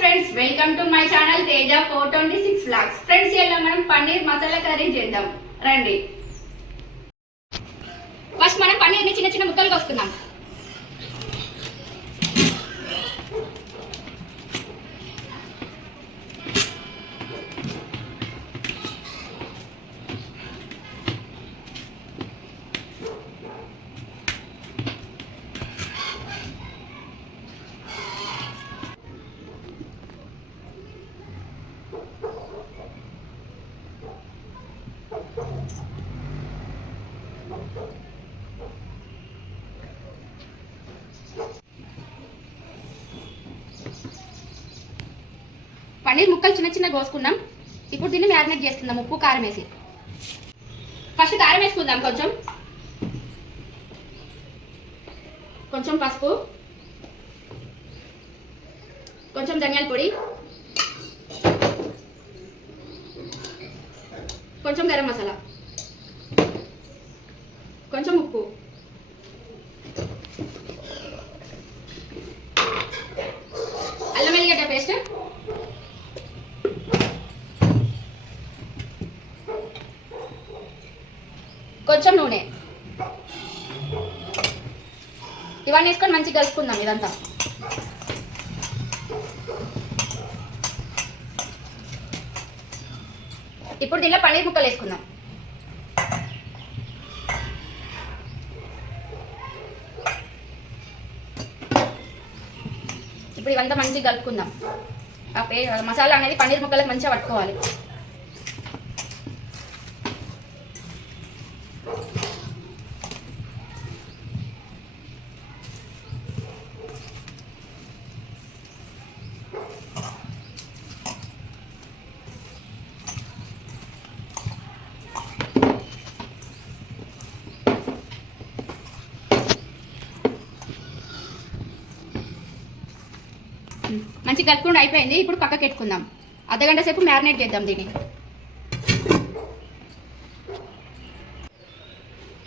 Friends, welcome to my channel Teja 426 vlogs. Friends, ఇలా మనం పన్నీర్ మసాలా కర్రీ చేద్దాం రండి. ఫస్ట్ మనం పన్నీర్ని చిన్న చిన్న ముక్కలు కోసుకుందాం. పన్నీర్ ముక్కలు చిన్న చిన్న కోసుకున్నాం. ఇప్పుడు దీన్ని మ్యారినేట్ చేసుకుందాం ఉప్పు కారం వేసి. ఫస్ట్ కారం వేసుకుందాం, కొంచెం పసుపు, కొంచెం ధనియాల పొడి, కొంచెం గరం మసాలా, కొంచెం ఉప్పు, అల్లం వెల్లిగడ్డ పేస్ట్, కొంచెం నూనె. ఇవన్నీ వేసుకొని మంచిగా కలుపుకుందాం ఇదంతా. ఇప్పుడు దీనిలో పన్నీర్ ముక్కలు వేసుకుందాం. ఇప్పుడు ఇవంతా మంచిగా కలుపుకుందాం. ఆ మసాలా అనేది పన్నీర్ ముక్కలకు మంచిగా పట్టుకోవాలి. మంచి కలుపుకుండా అయిపోయింది. ఇప్పుడు పక్కకి పెట్టుకుందాం. అర్ధగంట సేపు మ్యారినేట్ చేద్దాం దీన్ని.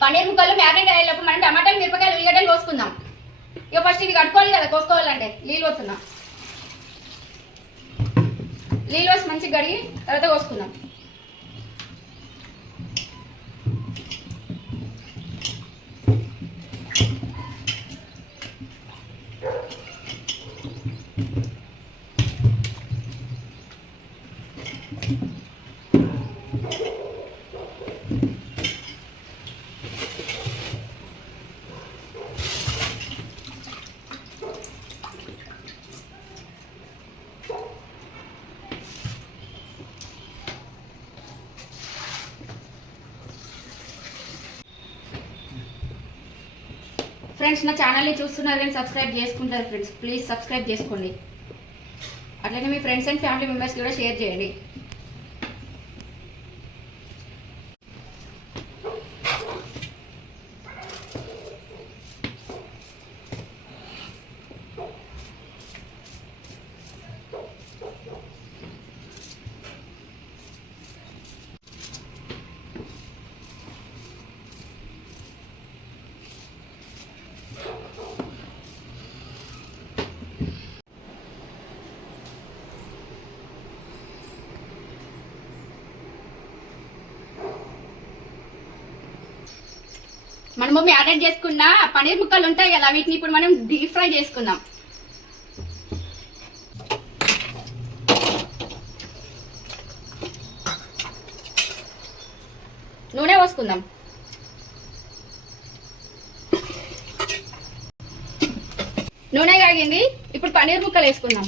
పన్నీర్ ముక్కలు మ్యారినేట్ అయ్యేటప్పుడు మనం టమాటాలు, మిరపకాయలు, ఉల్లిగడ్డలు కోసుకుందాం. ఇక ఫస్ట్ ఇవి కట్టుకోవాలి కదా, కోసుకోవాలంటే నీళ్ళు పోతున్నా. నీళ్ళు వేసి మంచిగా కడిగి తర్వాత కోసుకుందాం. ఫ్రెండ్స్, నా ఛానల్ని చూస్తున్నారు కానీ సబ్స్క్రైబ్ చేసుకుంటారు ఫ్రెండ్స్. ప్లీజ్ సబ్స్క్రైబ్ చేసుకోండి. అట్లనే మీ ఫ్రెండ్స్ అండ్ ఫ్యామిలీ మెంబర్స్కి కూడా షేర్ చేయండి. మనము మ్యారినేట్ చేసుకున్న పన్నీర్ ముక్కలు ఉంటాయి కదా, వీటిని ఇప్పుడు మనం డీప్ ఫ్రై చేసుకుందాం. నూనె పోసుకుందాం. నూనె కాగింది. ఇప్పుడు పన్నీర్ ముక్కలు వేసుకుందాం.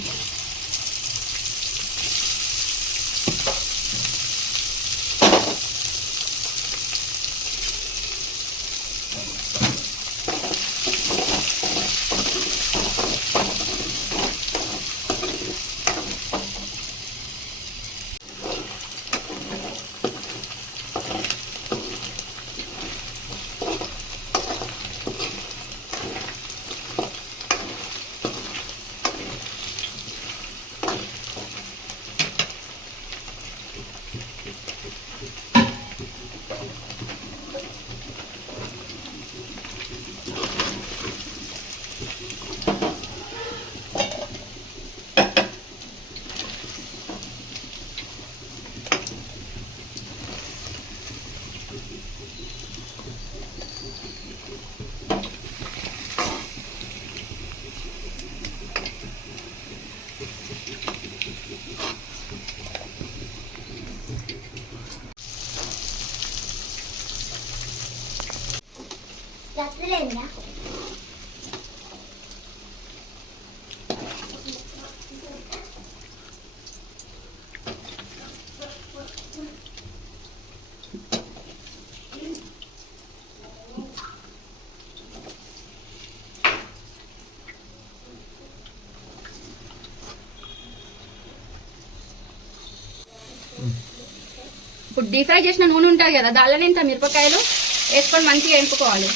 ఇప్పుడు డీప్ ఫ్రై చేసిన నూనె ఉంటుంది కదా, దానిలోనే ఇంత మిరపకాయలు వేసుకొని మంచిగా ఎంపుకోవాలి.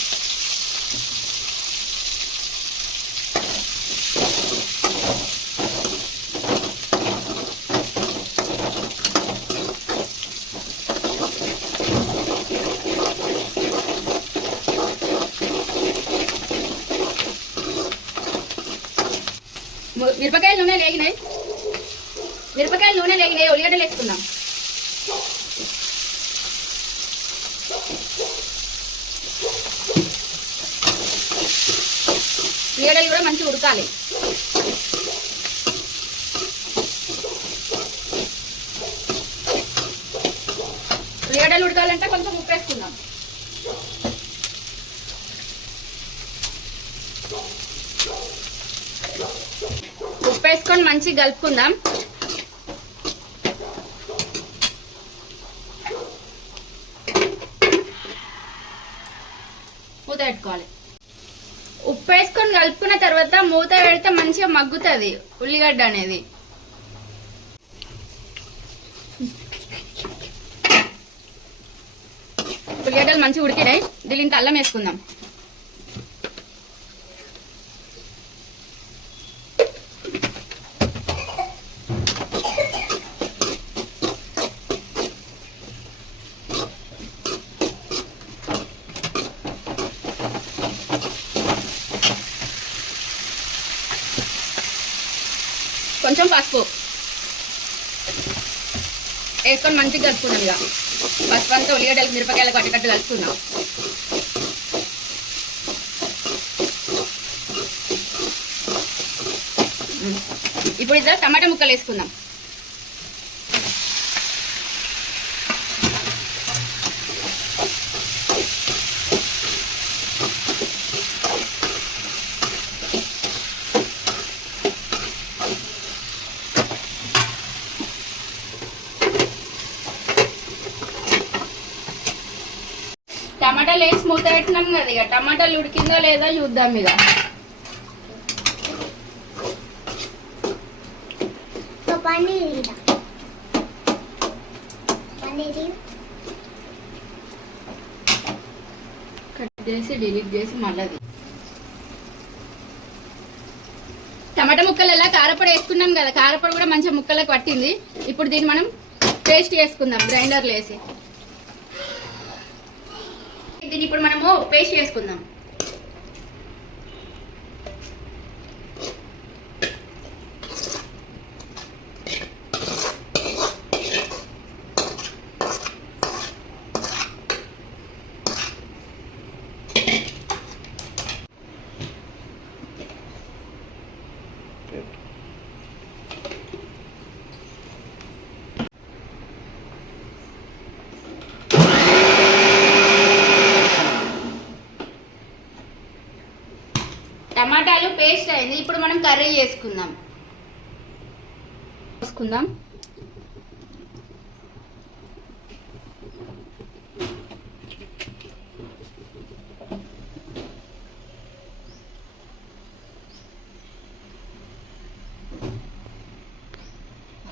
మిరపకాయలు నూనె లేగినాయి, ఉల్లిగడ్డలు వేసుకుందాం. ఉల్లిగడ్డలు కూడా మంచిగా ఉడకాలి. ఉల్లిగడ్డలు ఉడకాలంటే కొంచెం ఉప్పు వేసుకుందాం. ఉప్పు వేసుకొని మంచిగా కలుపుకుందాం. మూత పెట్టుకోవాలి. ఉప్పు వేసుకొని కలుపుకున్న తర్వాత మూత పెడితే మంచిగా మగ్గుతుంది ఉల్లిగడ్డ అనేది. ఉల్లిగడ్డలు మంచిగా ఉడికినాయి. దీనికి అల్లం వేసుకుందాం. కొంచెం పసుపు వేసుకొని మంచిగా కలుపుకుందాం. ఇక పసుపు అంతా ఉల్లిగడ్డలకు మిరపకాయలకు అట్టకట్టు కలుపుకుందాం. ఇప్పుడు ఇద్దరు టమాటా ముక్కలు వేసుకుందాం. టమాటాలు వేసి మూత పెట్టినాం కదా, ఇక టమాటాలు ఉడికిందో లేదో చూద్దాం. ఇక కట్ చేసి డిలీట్ చేసి మళ్ళీ టమాటా ముక్కలు ఎలా కారపొడి వేసుకున్నాం కదా, కారపొడి కూడా మంచిగా ముక్కలకు పట్టింది. ఇప్పుడు దీన్ని మనం పేస్ట్ చేసుకుందాం గ్రైండర్లో వేసి. దీన్ని ఇప్పుడు మనము పేస్ట్ చేసుకుందాం. టమాటాలు పేస్ట్ అయింది. ఇప్పుడు మనం కర్రీ చేసుకుందాం.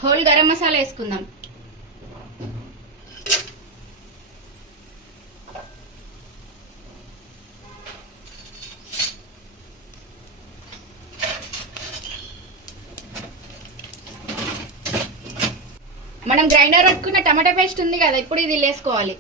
హోల్ గరం మసాలా వేసుకుందాం. మనం గ్రైండర్ పట్టుకున్న టమాటా పేస్ట్ ఉంది కదా, ఇప్పుడు ఇది వేసుకోవాలి.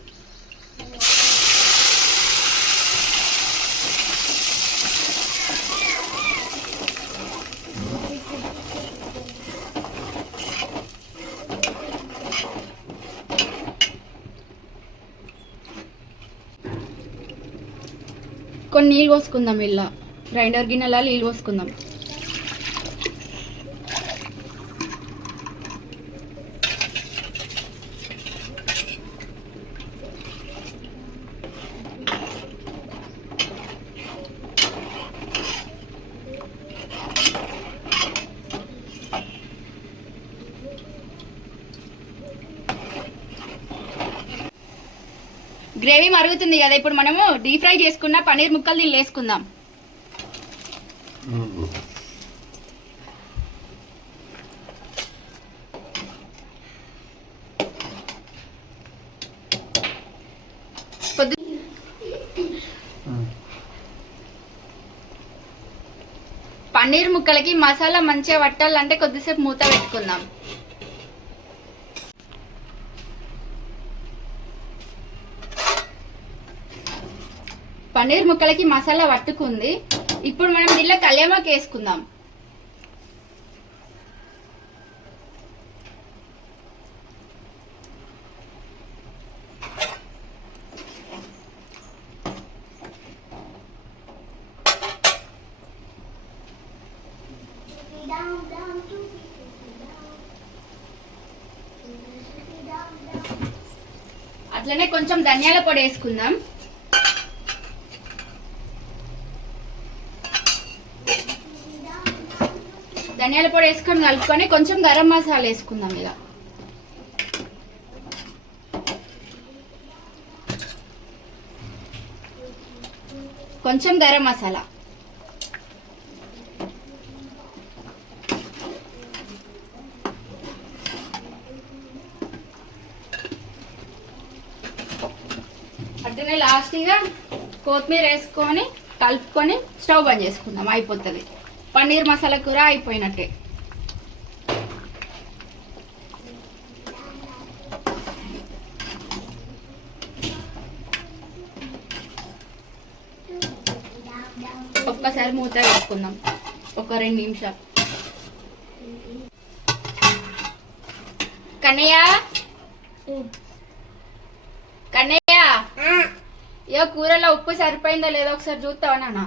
కొన్ని నీళ్ళు పోసుకుందాం. ఇలా గ్రైండర్ గిన్నెలా నీళ్ళు పోసుకుందాం. గ్రేవీ మరుగుతుంది కదా, ఇప్పుడు మనము డీప్ ఫ్రై చేసుకున్న పన్నీర్ ముక్కలు దీన్ని వేసుకుందాం. పన్నీర్ ముక్కలకి మసాలా మంచిగా పట్టాలంటే కొద్దిసేపు మూత పెట్టుకుందాం. పన్నీర్ ముక్కలకి మసాలా పట్టుకుంది. ఇప్పుడు మనం దీనిలో కళ్యామాకు వేసుకుందాం. అట్లనే కొంచెం ధనియాల పొడి వేసుకుందాం. ధనియాల పొడి వేసుకొని కలుపుకొని కొంచెం గరం మసాలా వేసుకుందాం. ఇక కొంచెం గరం మసాలా, అట్లనే లాస్ట్గా కొత్తిమీర వేసుకొని కలుపుకొని స్టవ్ బంద్ చేసుకుందాం. అయిపోతుంది, పన్నీర్ మసాలా కూర అయిపోయినట్టే. ఒక్కసారి మూత వేసుకుందాం ఒక 2 నిమిషాలు. కన్నయ్య కన్నయ్య, ఏ కూరలో ఉప్పు సరిపోయిందో లేదో ఒకసారి చూస్తావా నాన్న?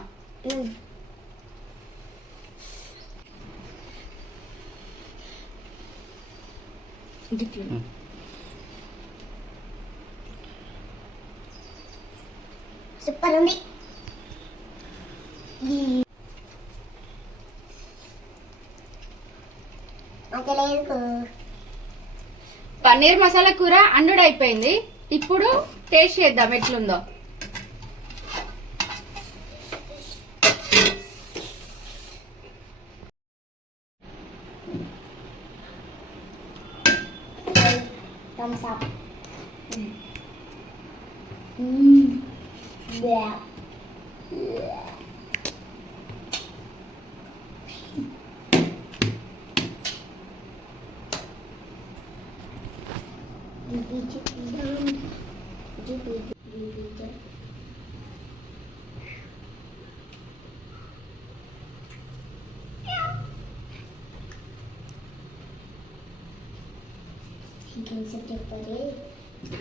సూపర్ ఉంది. పన్నీర్ మసాలా కూర అండుడు అయిపోయింది. ఇప్పుడు టేస్ట్ చేద్దాం ఎట్లుందో. Thumbs up. Yeah.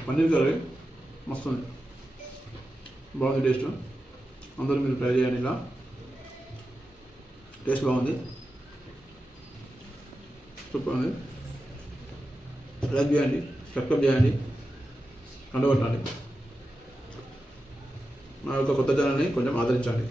పన్నీర్ కర్రీ మస్తు ఉంది, బాగుంది టేస్ట్. అందరూ మీరు ట్రై చేయండి, ఇలా టేస్ట్ బాగుంది, సూపర్ ఉంది. లైక్ చేయండి, సబ్స్క్రైబ్ చేయండి, కండగొట్టండి. మా యొక్క కొత్త ఛానల్ని కొంచెం ఆదరించండి.